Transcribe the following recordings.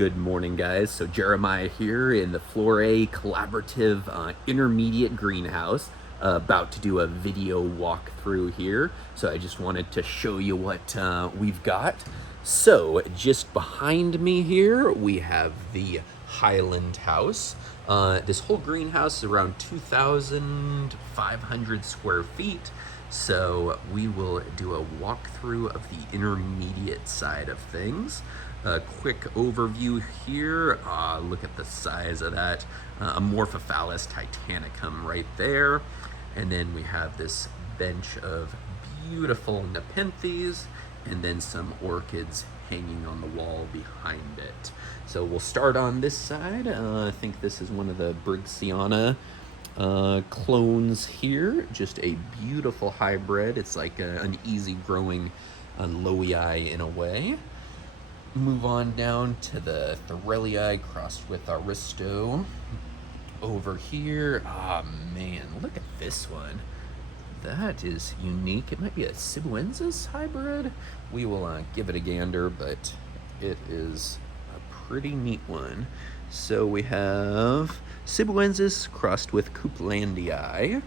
Good morning, guys. So Jeremiah here in the Floraecollaborative intermediate greenhouse, about to do a video walkthrough here. So I just wanted to show you what we've got. So just behind me here, we have the Highland house. This whole greenhouse is around 2,500 square feet. So we will do a walkthrough of the intermediate side of things. A quick overview here. Look at the size of that Amorphophallus titanicum right there. And then we have this bench of beautiful nepenthes and then some orchids hanging on the wall behind it. So we'll start on this side. I think this is one of the Brigsiana clones here. Just a beautiful hybrid. It's like an easy growing Lowii in a way. Move on down to the Thorellii crossed with Aristo over here. Ah, man, look at this one. That is unique. It might be a Cebuensis hybrid. We will give it a gander, but it is a pretty neat one. So we have Cebuensis crossed with Couplandii.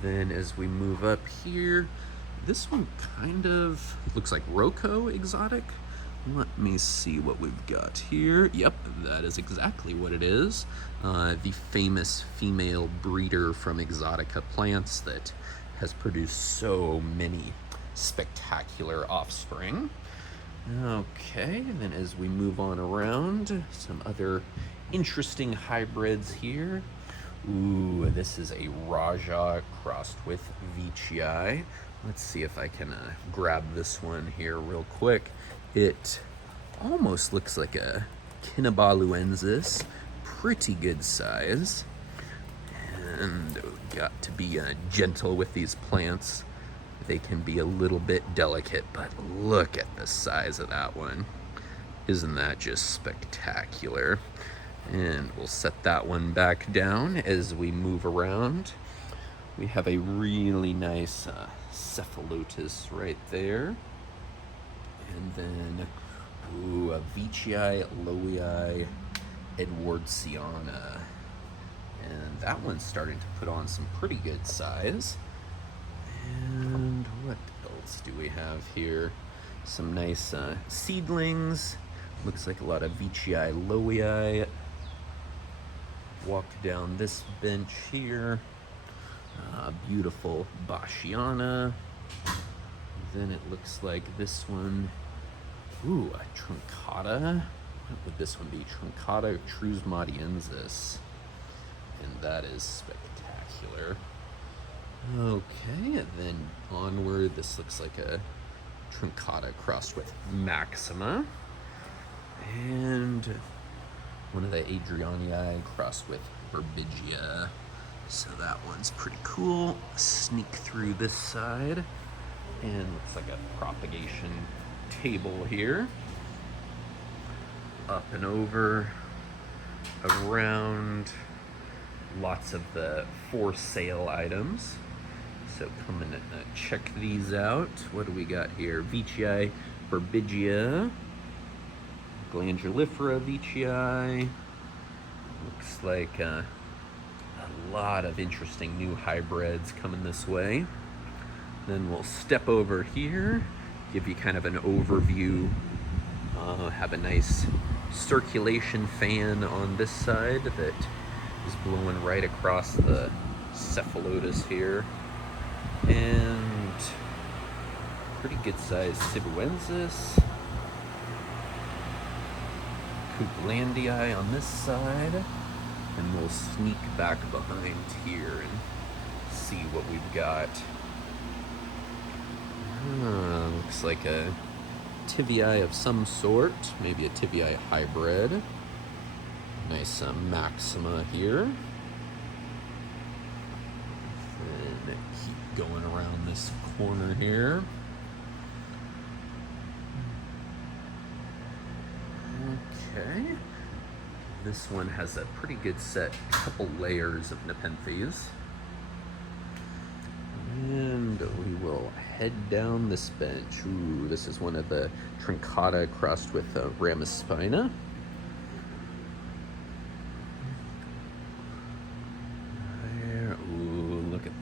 Then as we move up here, this one kind of looks like Rocco exotic. Let me see what we've got here. Yep, that is exactly what it is. The famous female breeder from Exotica plants that has produced so many spectacular offspring. Okay, and then as we move on around, some other interesting hybrids here. Ooh, this is a Raja crossed with Veitchii. Let's see if I can grab this one here real quick. It almost looks like a Kinnabaluensis, pretty good size. And we've got to be gentle with these plants. They can be a little bit delicate, but look at the size of that one. Isn't that just spectacular? And we'll set that one back down as we move around. We have a really nice Cephalotus right there. And then, ooh, a Veitchii Lowii Edwardsiana. And that one's starting to put on some pretty good size. And what else do we have here? Some nice seedlings. Looks like a lot of Veitchii Lowii. Walk down this bench here. Beautiful Bashiana. Then it looks like this one, ooh, a Truncata. What would this one be? Truncata trusmatiensis. And that is spectacular. Okay, and then onward, this looks like a Truncata crossed with Maxima. And one of the Adrianii crossed with Herbigia. So that one's pretty cool. Sneak through this side. And looks like a propagation table here. Up and over, around, lots of the for sale items. So come and check these out. What do we got here? Veitchii Herbigia, Glandulifera Veitchii. Looks like a lot of interesting new hybrids coming this way. Then we'll step over here, give you kind of an overview. Have a nice circulation fan on this side that is blowing right across the Cephalotus here. And pretty good sized Cebuensis. Couplandii on this side. And we'll sneak back behind here and see what we've got. Looks like a Tivii of some sort, maybe a Tivii hybrid. Nice Maxima here. And keep going around this corner here. Okay. This one has a pretty good set, couple layers of nepenthes. And we will head down this bench. Ooh, this is one of the Truncata crossed with Ramaspina.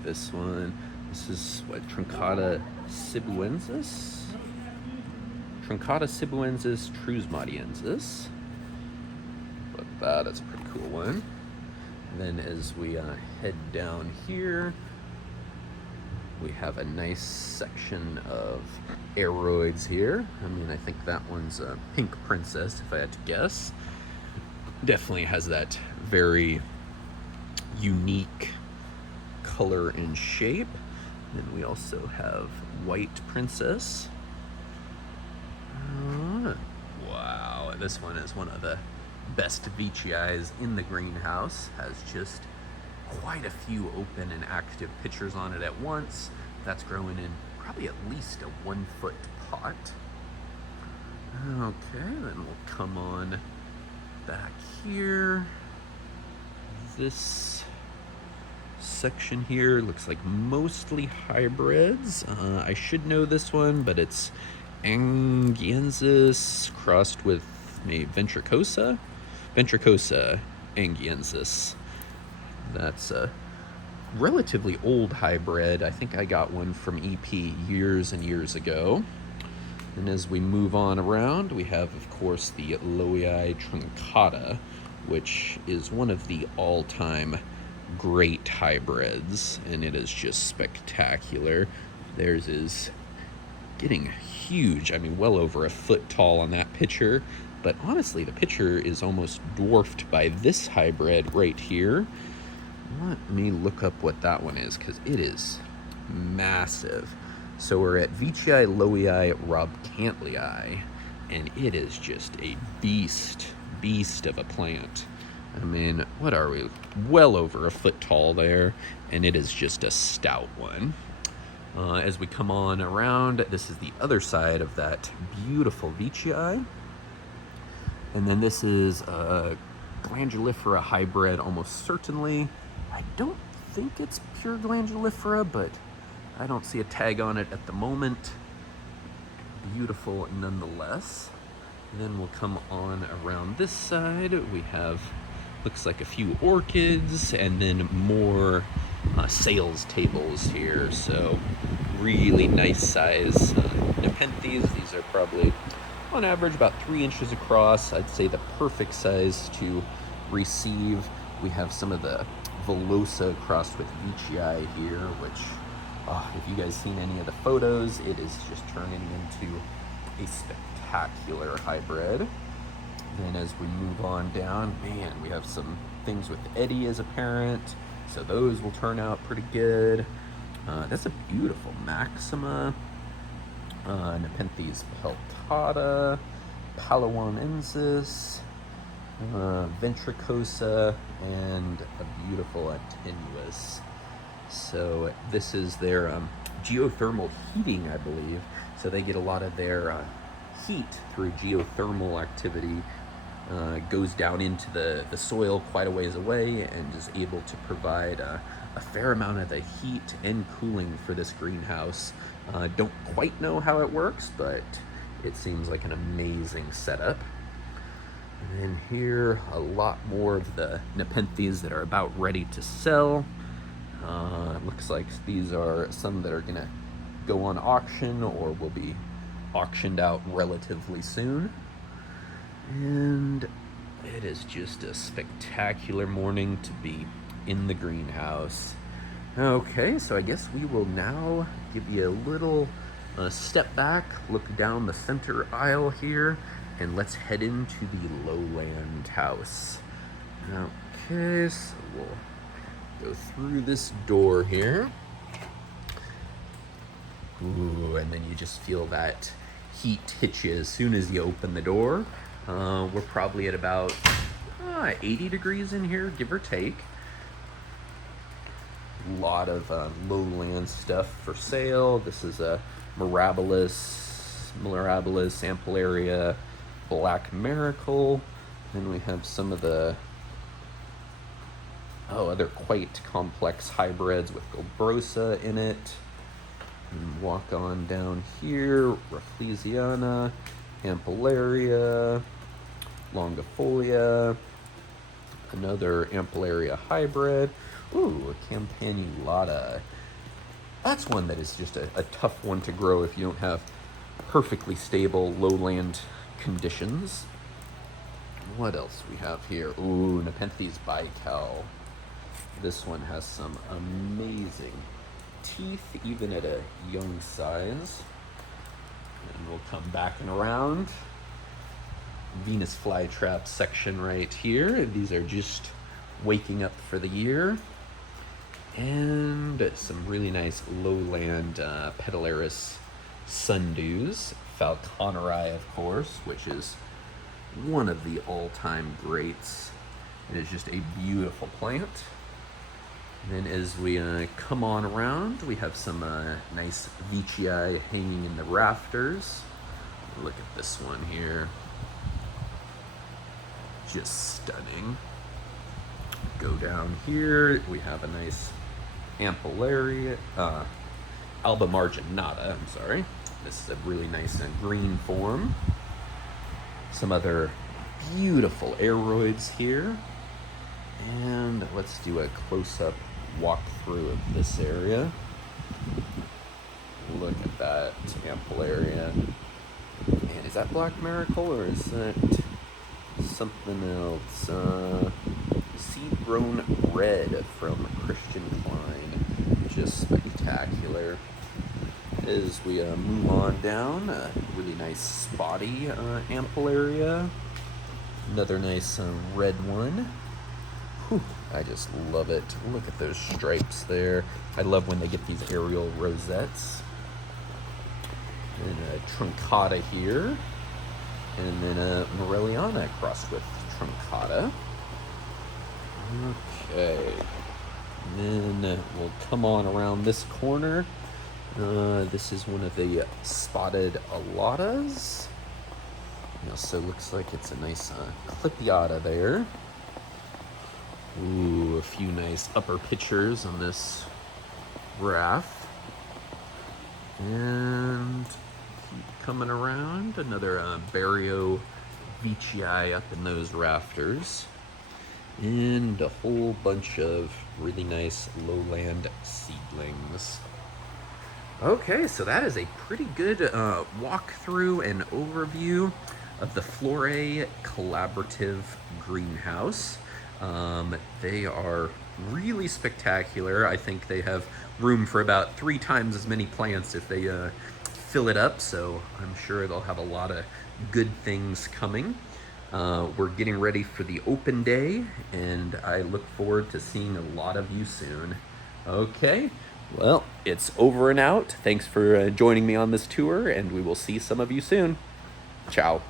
this one. This is what, Truncata cebuensis? Truncata cebuensis trusmatiensis. But that's a pretty cool one. And then as we head down here, we have a nice section of aeroids here. I mean, I think that one's a pink princess, if I had to guess. Definitely has that very unique color and shape. Then we also have white princess. Wow, this one is one of the best Veitchii in the greenhouse. Has just quite a few open and active pitchers on it at once. That's growing in probably at least a 1 foot pot. Okay, then we'll come on back here. This section here looks like mostly hybrids. I should know this one, but it's Angiensis crossed with maybe Ventricosa Angiensis. That's a relatively old hybrid. I think I got one from EP years and years ago. And as we move on around, we have, of course, the Loei truncata, which is one of the all-time great hybrids, and it is just spectacular. Theirs is getting huge. I mean, well over a foot tall on that pitcher. But honestly, the pitcher is almost dwarfed by this hybrid right here. Let me look up what that one is, because it is massive. So we're at Veitchii loei robcantlii, and it is just a beast of a plant. I mean, what are we? Well over a foot tall there, and it is just a stout one. As we come on around, this is the other side of that beautiful Veitchii. And then this is a glandulifera hybrid, almost certainly. I don't think it's pure glandulifera, but I don't see a tag on it at the moment. Beautiful nonetheless. And then we'll come on around this side. We have, looks like a few orchids, and then more sales tables here. So really nice size nepenthes. These are probably on average about 3 inches across. I'd say the perfect size to receive. We have some of the Velosa crossed with Veitchii here, which if you guys seen any of the photos, it is just turning into a spectacular hybrid. Then as we move on down, man, we have some things with Eddie as a parent, so those will turn out pretty good. That's a beautiful Maxima, Nepenthes peltata, Palawanensis, Ventricosa, and a beautiful Attenuous. So this is their geothermal heating, I believe. So they get a lot of their heat through geothermal activity. Goes down into the soil quite a ways away and is able to provide a fair amount of the heat and cooling for this greenhouse. Don't quite know how it works, but it seems like an amazing setup. And then here, a lot more of the Nepenthes that are about ready to sell. Looks like these are some that are gonna go on auction or will be auctioned out relatively soon. And it is just a spectacular morning to be in the greenhouse. Okay, so I guess we will now give you a little step back, look down the center aisle here, and let's head into the lowland house. Okay, so we'll go through this door here. Ooh, and then you just feel that heat hit you as soon as you open the door. We're probably at about 80 degrees in here, give or take. A lot of lowland stuff for sale. This is a Mirabilis, Ampullaria, Black Miracle. Then we have some of the other quite complex hybrids with Glabrosa in it. And walk on down here, Rafflesiana, Ampullaria, Longifolia, another Ampullaria hybrid. Ooh, a Campanulata. That's one that is just a tough one to grow if you don't have perfectly stable lowland conditions. What else we have here? Ooh, Nepenthes bical. This one has some amazing teeth, even at a young size. And we'll come back and around. Venus flytrap section right here. These are just waking up for the year. And some really nice lowland Pedalaris sundews. Falconeri, of course, which is one of the all-time greats. It is just a beautiful plant. And then as we come on around, we have some nice Veitchii hanging in the rafters. Look at this one here. Just stunning. Go down here, we have a nice Ampullaria, Alba marginata, I'm sorry. This is a really nice green form. Some other beautiful aeroids here. And let's do a close-up walkthrough of this area. Look at that Ampullaria. And is that Black Miracle or is that something else? Seed-grown red from Christian Klein. Just spectacular. As we move on down, a really nice spotty Ampullaria. Another nice red one. Whew, I just love it. Look at those stripes there. I love when they get these aerial rosettes. And a truncata here. And then a Morelliana crossed with truncata. Okay. And then we'll come on around this corner. This is one of the spotted alatas. It also looks like it's a nice clipiata there. Ooh, a few nice upper pitchers on this raft. And keep coming around. Another Barrio Veitchii up in those rafters. And a whole bunch of really nice lowland seedlings. Okay, so that is a pretty good walkthrough and overview of the Floraecollaborative greenhouse. They are really spectacular. I think they have room for about 3 times as many plants if they fill it up, so I'm sure they'll have a lot of good things coming. We're getting ready for the open day, and I look forward to seeing a lot of you soon. Okay, well, it's over and out. Thanks for joining me on this tour, and we will see some of you soon. Ciao.